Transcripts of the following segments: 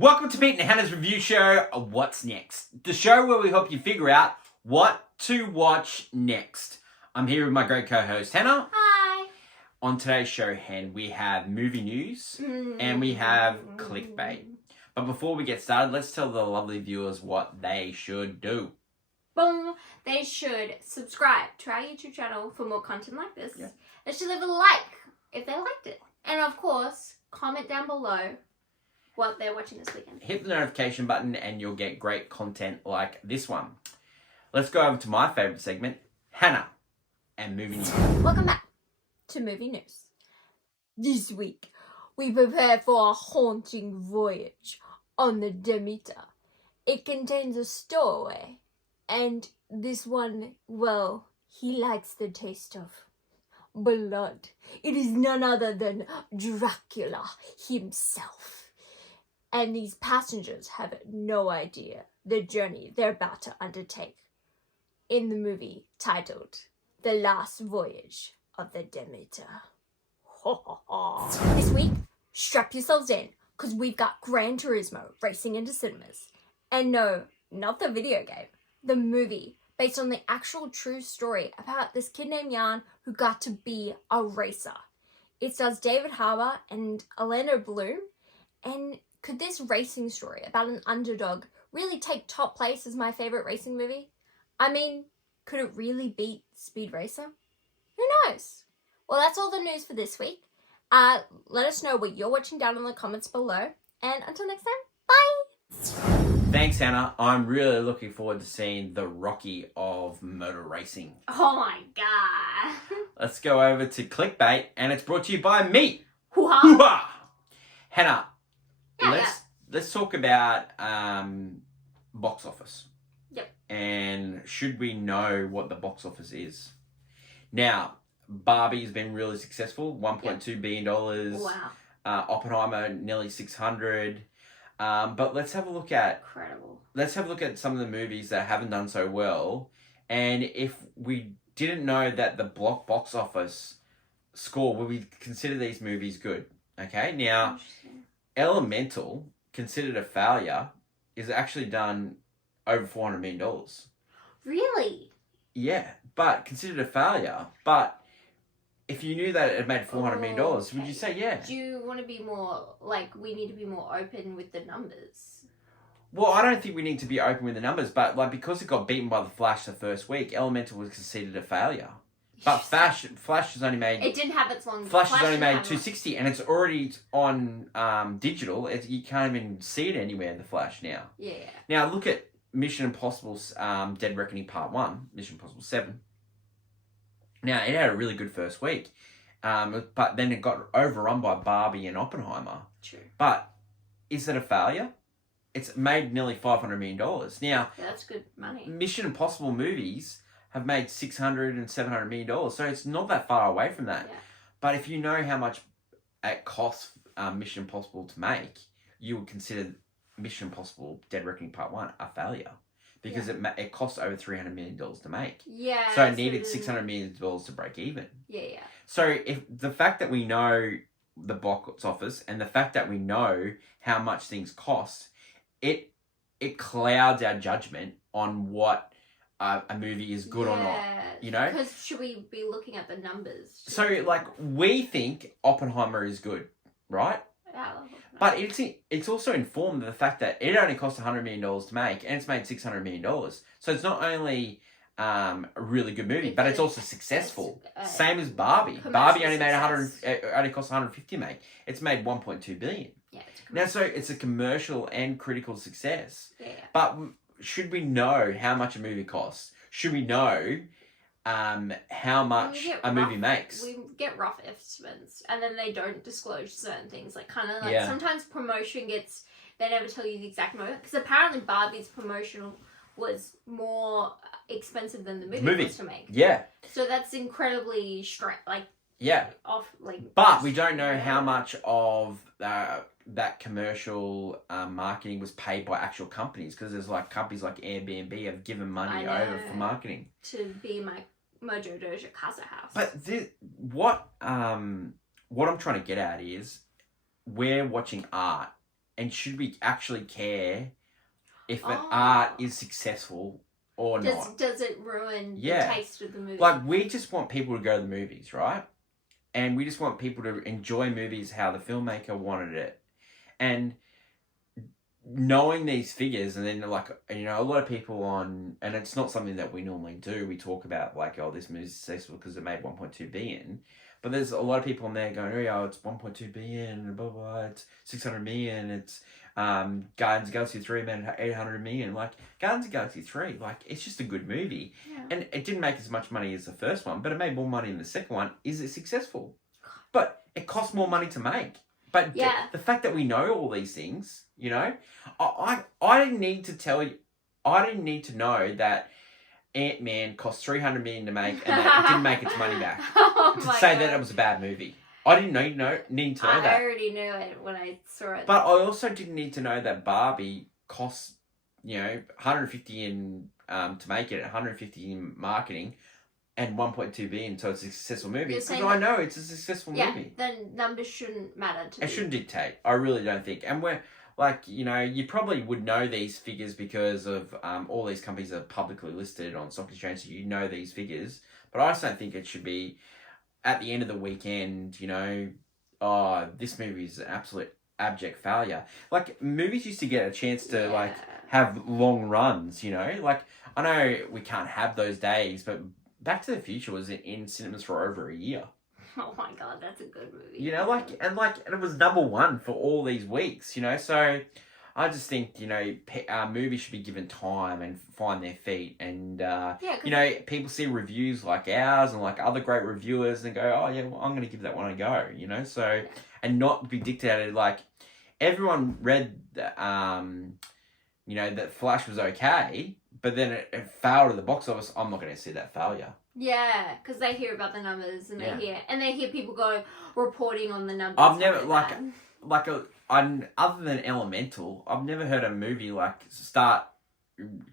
Welcome to Pete and Hannah's review show, What's Next? The show where we help you figure out what to watch next. I'm here with my great co-host, Hannah. Hi. On today's show, Hen, we have movie news and we have clickbait. But before we get started, let's tell the lovely viewers what they should do. Boom. They should subscribe to our YouTube channel for more content like this. Yeah. They should leave a like if they liked it. And of course, comment down below what they're watching this weekend. Hit the notification button and you'll get great content like this one. Let's go over to my favourite segment, Hannah and movie news. Welcome back to Movie News. This week, we prepare for a haunting voyage on the Demeter. It contains a stowaway, and this one, well, he likes the taste of blood. It is none other than Dracula himself. And these passengers have no idea the journey they're about to undertake in the movie titled The Last Voyage of the Demeter. This week, strap yourselves in, because we've got Gran Turismo racing into cinemas. And no, not the video game, the movie, based on the actual true story about this kid named Jan who got to be a racer. It stars David Harbour and Orlando Bloom, and could this racing story about an underdog really take top place as my favourite racing movie? I mean, could it really beat Speed Racer? Who knows? Well, that's all the news for this week. Let us know what you're watching down in the comments below. And until next time, bye! Thanks, Hannah. I'm really looking forward to seeing the Rocky of motor racing. Oh my god. Let's go over to clickbait, and it's brought to you by me. Hoo-ha. Hoo-ha! Hannah, Yeah, let's talk about box office. Yep. And should we know what the box office is? Now, Barbie's been really successful, $1.2 billion. Wow. Oppenheimer nearly 600. But let's have a look at Incredible. some of the movies that haven't done so well. And if we didn't know that the box office score, would we consider these movies good? Okay, now Interesting. Elemental, considered a failure, is actually done over $400 million. Really? Yeah, but considered a failure. But if you knew that it made $400 million, would you say yeah? Do you want to be more, we need to be more open with the numbers? Well, I don't think we need to be open with the numbers, but because it got beaten by The Flash the first week, Elemental was considered a failure. But Flash has only made... It didn't have its long... Flash has only made $260, and it's already on digital. You can't even see it anywhere, The Flash, now. Yeah. Now, look at Mission Impossible's Dead Reckoning Part 1, Mission Impossible 7. Now, it had a really good first week, but then it got overrun by Barbie and Oppenheimer. True. But is it a failure? It's made nearly $500 million. Now, Yeah, that's good money. Mission Impossible movies have made $600 and $700 million, so it's not that far away from that. Yeah. But if you know how much it costs Mission Impossible to make, you would consider Mission Impossible Dead Reckoning Part 1 a failure. Because it cost over $300 million to make. Yeah. So it needed $600 million to break even. Yeah. So if the fact that we know the box office and the fact that we know how much things cost, it clouds our judgment on what a movie is good or not. You know? Because should we be looking at the numbers? So we think Oppenheimer is good, right? But it's also informed of the fact that it only cost $100 million to make, and it's made $600 million. So it's not only a really good movie, but it's also successful. Same as Barbie. Barbie only only cost $150 to make. It's made $1.2 billion. Yeah. Now, so it's a commercial and critical success. Yeah. But should we know how much a movie costs? Should we know how much a movie makes? We get rough estimates, and then they don't disclose certain things. Yeah. Sometimes promotion they never tell you the exact moment, because apparently Barbie's promotional was more expensive than the movie was to make. Yeah. So that's incredibly But we don't know how much of that commercial marketing was paid by actual companies, because there's companies like Airbnb have given money over for marketing to be my Mojo Doja Casa house. But what I'm trying to get at is we're watching art, And should we actually care if an art is successful or not? Does it ruin the taste of the movie? Like, we just want people to go to the movies, right? And we just want people to enjoy movies how the filmmaker wanted it. And knowing these figures, and then, like, you know, a lot of people on, and it's not something that we normally do, we talk about, like, oh, this movie's successful because it made 1.2 billion. But there's a lot of people on there going, oh, yeah, it's 1.2 billion, blah, blah, blah, it's 600 million, it's Guardians of the Galaxy 3 made 800 million. Like, Guardians of the Galaxy 3, like, it's just a good movie. Yeah. And it didn't make as much money as the first one, but it made more money than the second one. Is it successful? But it costs more money to make. But the fact that we know all these things, you know, I didn't need to tell you, I didn't need to know that Ant-Man cost 300 million to make and that it didn't make its money back to say that it was a bad movie. I didn't need to know that. I already knew it when I saw it. But I also didn't need to know that Barbie cost, you know, 150 in to make it, 150 in marketing, and 1.2 billion, so it's a successful movie. Because I know it's a successful movie. Then numbers shouldn't matter to me. It shouldn't dictate. I really don't think. And we're, like, you know, you probably would know these figures because of all these companies are publicly listed on stock exchange, so you know these figures. But I just don't think it should be, at the end of the weekend, you know, oh, this movie is an absolute abject failure. Like, movies used to get a chance to, like, have long runs, you know? Like, I know we can't have those days, but Back to the Future was in cinemas for over a year. Oh my god, that's a good movie. You know, and it was #1 for all these weeks, you know? So I just think, you know, movies should be given time and find their feet. And, you know, people see reviews like ours and like other great reviewers and go, oh, yeah, well, I'm going to give that one a go, you know? So, and not be dictated. Like, everyone read, you know, that Flash was okay, but then it failed at the box office. I'm not going to see that failure. Yeah, because they hear about the numbers and they hear people go reporting on the numbers. I've never, other than Elemental, I've never heard a movie like start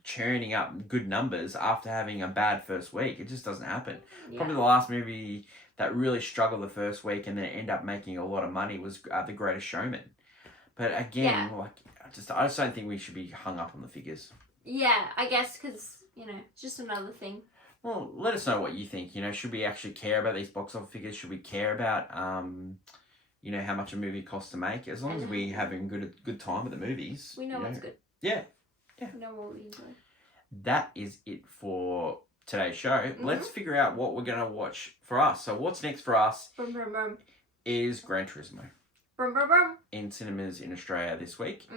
churning up good numbers after having a bad first week. It just doesn't happen. Yeah. Probably the last movie that really struggled the first week and then end up making a lot of money was The Greatest Showman. But again, I just don't think we should be hung up on the figures. Yeah, I guess because, you know, it's just another thing. Well, let us know what you think. You know, should we actually care about these box office figures? Should we care about, you know, how much a movie costs to make? As long as we're having good time at the movies. We know what's good. Yeah. We know what we enjoy. That is it for today's show. Mm-hmm. Let's figure out what we're going to watch for us. So what's next for us is Gran Turismo. In cinemas in Australia this week.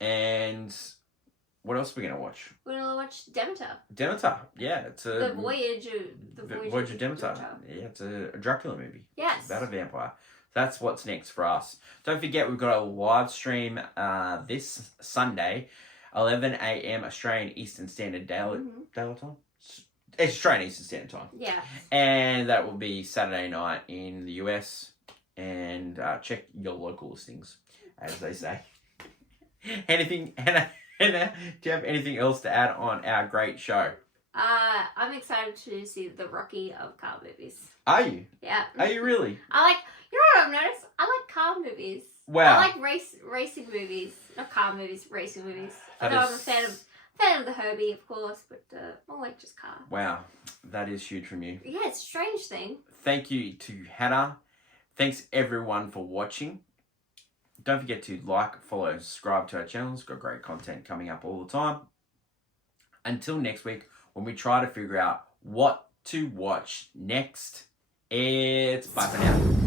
And what else are we going to watch? We're going to watch Demeter. Demeter, yeah. It's The Voyage of Demeter. Yeah, it's a Dracula movie. Yes. It's about a vampire. That's what's next for us. Don't forget, we've got a live stream this Sunday, 11 a.m. Australian Eastern Standard Daylight Time. It's Australian Eastern Standard Time. Yeah. And that will be Saturday night in the US. And check your local listings, as they say. Anything, Anna, do you have anything else to add on our great show? I'm excited to see the Rocky of car movies. Are you? Yeah. Are you really? You know what I've noticed? I like car movies. Wow. I like racing movies. Not car movies, racing movies. I'm a fan of the Herbie, of course, but I like just car. Wow. That is huge from you. Yeah, it's a strange thing. Thank you to Hannah. Thanks everyone for watching. Don't forget to like, follow, and subscribe to our channels. We've got great content coming up all the time. Until next week, when we try to figure out what to watch next, it's bye for now.